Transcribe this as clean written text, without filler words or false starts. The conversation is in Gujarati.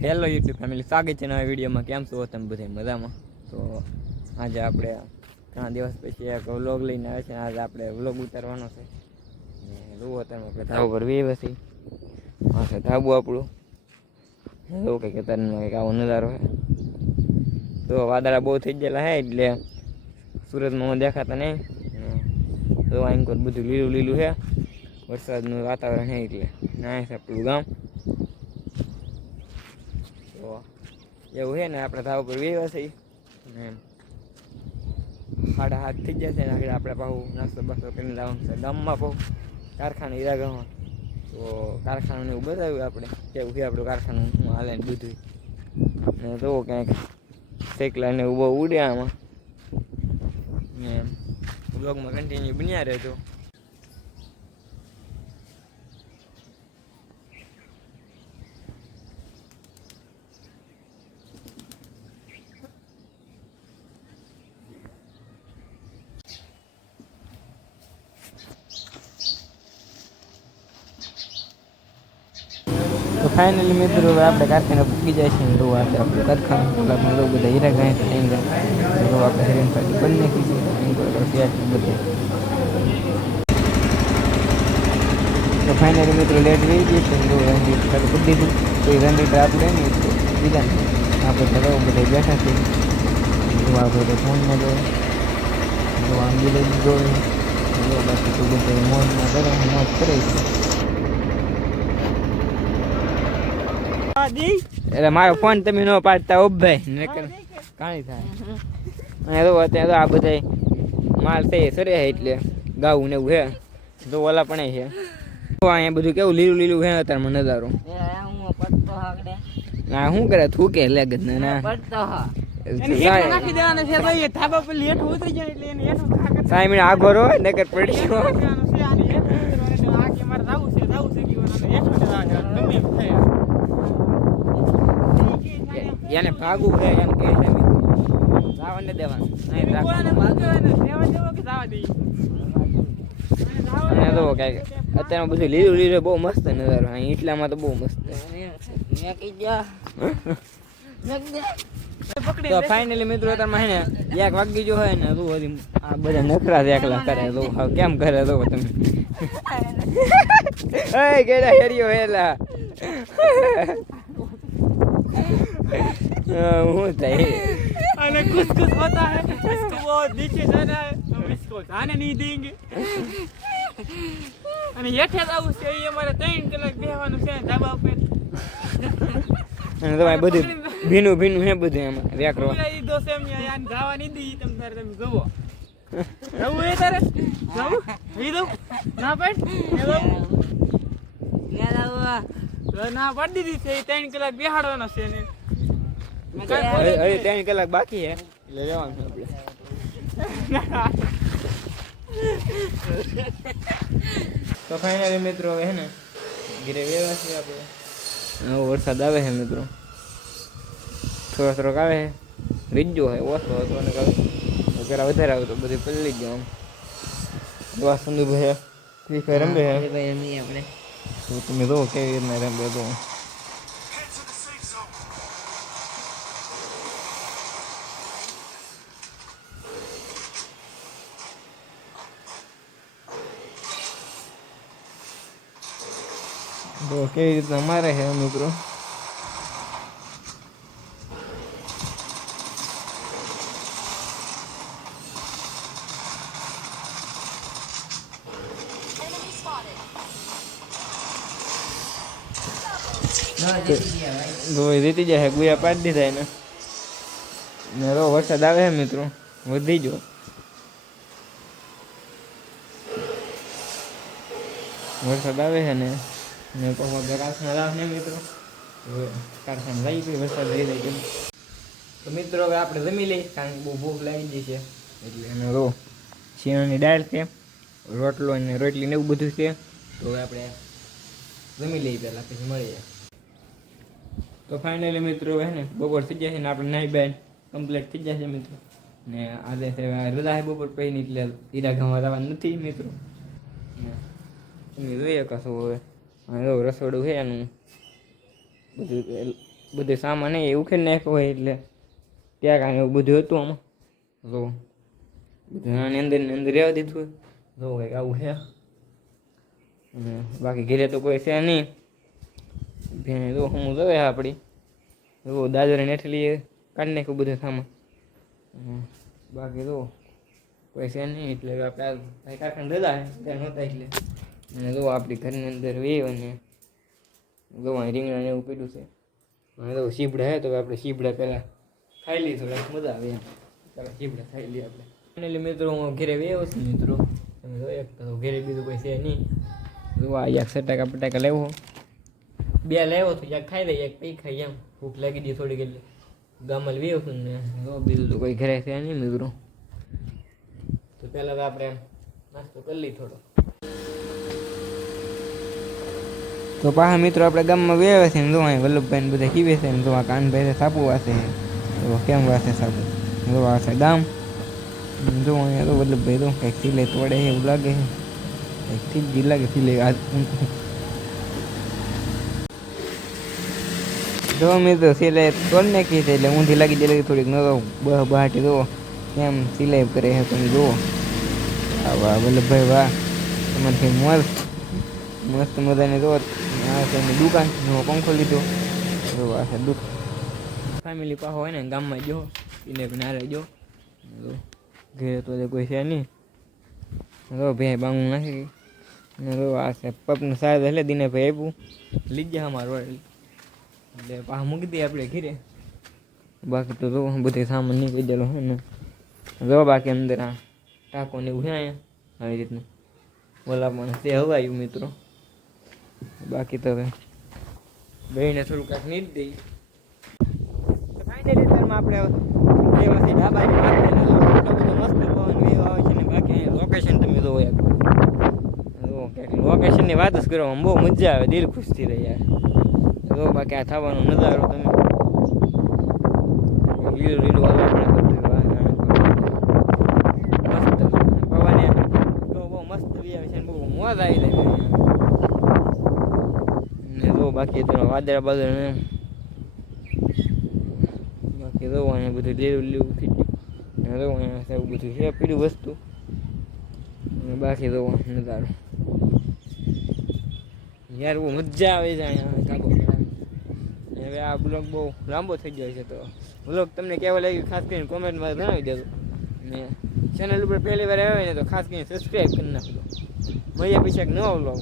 હેલો યુટ્યુબ ફેમિલી, સ્વાગત છે નવા વિડીયોમાં. કેમ છો તમે બધા? મજામાં? તો આજે આપણે ઘણા દિવસ પછી એક વ્લોગ લઈને આવે છે. આજે આપણે વ્લોગ ઉતારવાનો છે. જુઓ તમે આપણે ધાબુ પર વી હતી છે ધાબુ આપણું એવું કંઈક અત્યારનો કંઈક આવો નજારો છે. તો વાદળા બહુ થઈ ગયેલા હે એટલે સુરતમાં દેખાતા નહીં. તો અહીં બધું લીલું લીલું છે, વરસાદનું વાતાવરણ છે એટલે ના છે આપણું ગામ. તો એવું છે ને, આપણે ધાબા પર વ્યવા છીએ ને 7:30 થઈ ગયા છે ને આપણે પાછું નાસ્તો બાસ્તો કરીને જવાનું છે ગામમાં. પાછું કારખાને હીરાગામાં. તો કારખાનું એવું બતાવ્યું આપણે કેવું છે આપણું કારખાનું, શું હાલે ને બધું. ને તો ક્યાંક શેકલા ને એવું બહુ ઉડ્યા આમાં. ને બ્લોગમાં કન્ટિન્યુ બન્યા રહેજો. તો ફાઇનલી મિત્રો હવે આપણે કારખાને પૂકી જાય છે. તો આજે આપણે કારખાનું કલાકમાં લોકો બધા હીરા ગાય તો આપણે હિરેન પાછી બની નાખી છે બધે. તો ફાઇનલી મિત્રો લેટ રહી ગઈ છે. તો રણજીત પૂરી દીધું. તો એ રણજીત આપણે ને બીજા આપણે ઘરો બધા બેઠા છે. જો આપણે ફોનમાં જો આંબી લઈ લીધો બાકી તો બધા મોજમાં કરે મોજ કરે છે. એટલે મારો ફોન તમે ન પાડતા ભાઈ નકર કાણી થાય. અને તો અત્યારે તો આ બધા માલ છે સરે એટલે ગાવું ને એવું છે. તો ઓલા પણ છે. તો અહીંયા બધું કેવું લીલું લીલું છે અત્યારમાં નજારો. ના શું કરે થૂકે લેગ ને ના સાહેબ આગો રો નકર પડી એને ભાગવું છે એમ કે જવા ને દેવાનું તો કઈક અત્યારમાં બધું લીલું લીલું બહુ મસ્ત નજારો. અહીં એટલામાં તો બહુ મસ્ત. તો ફાઇનલી મિત્રો અત્યારમાં હે ને 1 વાગી જો હોય ને તો આ બધા નખરા એકલા કરે તો કેમ કરે તો તમે કેડા હેરિયો હેલા હું થાય અને कुछ कुछ होता है इसको वो नीचे जाना है हम इसको जाने नहीं देंगे. અને હેઠે આવું છે એ અમારે 3 કલાક બેહવાનું છે ધાબા ઉપર. અને તો બધું ભીનું ભીનું હે બધું એમાં રેકરો ઈ દોસે એમ યાન જવા નહીં દી. તમે તારે તમે જોવો જવું એ તારે જવું ઈ દો ના પાડ હેલો યાર આવો ના પાડી દીધી છે. 3 કલાક બેહાડવાનો છે ને અરે 3 કલાક બાકી હે એટલે જવાનું છે આપણે. તો ફાઇનલી મિત્રો હે ને ઘરે વેવા છે આપણે. વરસાદ આવે છે મિત્રો, થોડો થોડોક આવે છે. રીજો હોય ઓછો હતો અને જરા વધારે આવે તો બધી પલળી ગયો. આમ વાસંદુ ભાઈ ફ્રી ફાયર રમે છે આપણે. તો તમે જો કેવી રીતના રમે તો કેવી રીતના મારે છે મિત્રો. જીતી જાય ગુયા પાડી દીધા એને ને રો વરસાદ આવે છે મિત્રો વધી જો. વરસાદ આવે છે ને કારખાના લાવ ને મિત્રો કારખાના લાવી ગઈ વરસાદ રહી જાય. તો મિત્રો હવે આપણે જમી લઈએ કારણ કે બહુ ભૂખ લાગી ગઈ છે એટલે એનો રો શીણાની દાળ છે, રોટલો અને રોટલી ને એવું બધું છે. તો હવે આપણે જમી લઈએ પહેલાં પછી મળીએ. તો ફાઇનલી મિત્રો હે ને બપોર થઈ જશે ને આપણે નાઈ બાઈ કમ્પ્લીટ થઈ જશે મિત્રો. ને આજે રજા છે બપોર પછી એટલે હીરા ગામમાં જવાનું નથી મિત્રો. તમે જોઈએ કશું હવે રસોડું છે એનું બધું બધું સામાન એ ઉખેડી નાખ્યો હોય એટલે ત્યાં કાંઈ એવું બધું હતું આમાં. જો બધું આની અંદર રહેવા દીધું જો કંઈક આવું છે. અને બાકી ઘરે તો કોઈ છે નહીં. ભેણ જો હું જોવે આપણી જો દાદરે નેઠલી કાઢી નાખ્યું બધું સામાન. બાકી તો કોઈ છે નહીં એટલે આપણે કારખાને રજા ત્યાં નહોતા એટલે. અને જો આપણી ઘરની અંદર વેવ અને જો અહીં રીંગણા એવું પીડ્યું છે. અને તો શીપડા હે તો આપણે શીપડા પહેલાં ખાઈ લઈએ થોડાક મજા આવે એમ. ચાલો શીપડા ખાઈ લઈએ આપણે. ફાઇનલી મિત્રો હું ઘરે વેવ છું મિત્રો. તમે જો એક તો ઘરે બીજું કોઈ છે નહીં. જો આ એક સટાકા પટાકા લેવો 2 લેવો તો એક ખાઈ લઈએ એક પી ખાઈ એમ. ભૂખ લાગી દી થોડીક એટલે ગામમાં વેવ છું ને જો બીજું તો કોઈ ઘરે છે નહીં મિત્રો. તો પહેલાં તો આપણે નાસ્તો કરી લઈએ થોડો. તો પાછા મિત્રો આપણે ગામમાં વેવે છે ને જો અહીં વલ્લભભાઈ ને બધા ખીવે છે ને જો આ કાનભાઈ સાપુ વાસે તો કેમ વાસે સાપુ જો વાસે ગામ જો અહીંયા તો વલ્લભભાઈ તો કંઈક સિલાઈ તોડે એવું લાગે છે. કંઈક ઠીક જ લાગે સિલાઈ આજ જો મિત્રો સિલાઈ તોડ નાખી છે એટલે ઊંધી લાગી જાય થોડીક ન તો બહાટી જો કેમ સિલાઈ કરે છે તમે જુઓ. વાહ વલ્લભભાઈ વાહ તમારી મસ્ત મજાની જો આ છે એની દુકાન નવો પંખો લીધો જો આ છે દુકાન. ફેમિલી પાછો હોય ને ગામમાં જો એને પણ હારે જો ઘરે તો કોઈ છે નહીં. જો ભાઈ બાંગું નાખી ને જો આ છે પગનું સાહેબ એટલે દિનેભાઈ આપ્યું લીધા અમારું એટલે પાછા મૂકી દઈએ આપણે ઘીરે. બાકી તો જો બધે સામાન નીકળી ગયેલો છે ને જો બાકી અંદર આ ટાંકો ને એવું છે અહીંયા આવી રીતનું ઓલા પણ તે હવાયું મિત્રો. બાકી તો હવે બેને થોડું કાંઈક નીચ દઈ. ફાઇનલી અત્યારમાં આપણે લેવાથી ડાબાની વાત મસ્ત પવન વેવ આવે છે ને બાકી લોકેશન તમે જોવો યાર લોકેશનની વાત જ કરવામાં બહુ મજા આવે દિલ ખુશ થઈ રહે યાર. જો બાકી આ થવાનો નજારો તમે લીલું લીલું આપણે મસ્ત પવન તો બહુ મસ્ત બી આવે છે બહુ મોજ આવી જાય ને જો બાકી તો વાદળા બાદળ બાકી જો અહીંયા બધું લીલું લીલું થઈ ગયું. જો અહીંયા એવું બધું છે પીળું વસ્તુ બાકી જો નજારો યાર બહુ મજા આવે છે અહીંયા કાબો. હવે આ બ્લોગ બહુ લાંબો થઈ ગયો છે તો બ્લોગ તમને કેવો લાગ્યો ખાસ કરીને કોમેન્ટમાં જણાવી દેજો. ને ચેનલ ઉપર પહેલી વાર આવે ને તો ખાસ કરીને સબસ્ક્રાઈબ કરી નાખજો. મળીએ પછી એક નવો બ્લોગ.